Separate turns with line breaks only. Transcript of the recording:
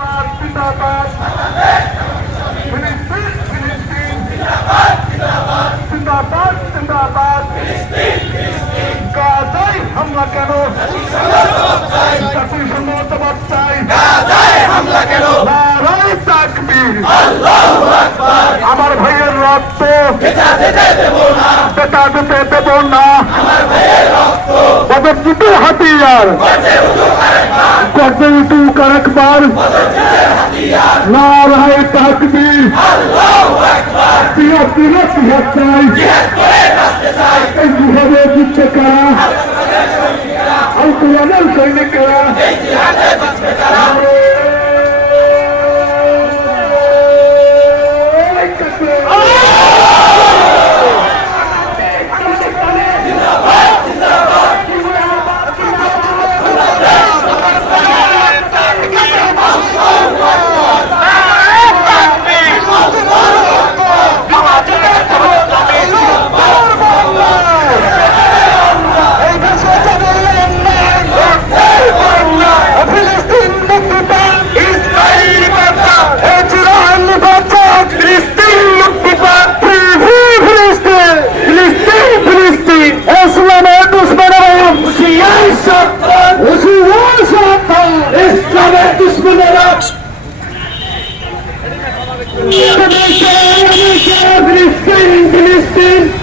জিন্দাবাদ ফিলিস্তিন ফিলিস্তিন জিন্দাবাদ জিন্দাবাদ গাজায় হামলা কেন জাতিসংঘ জবাব চাই
হামলা কেন
নারায় তাকবীর আমার ভাইয়ের রক্ত
না
দিতে দেব না ওদের দুটো গর্জে উঠুক আরেকবার নারায় তাকবীর প্রিয় প্রিয় প্রিয় চাই এই জিহাদে দিচ্ছে কারা আল কোরআনের ফিলিস্তিন ফিলিস্তিন ইসরায়েলের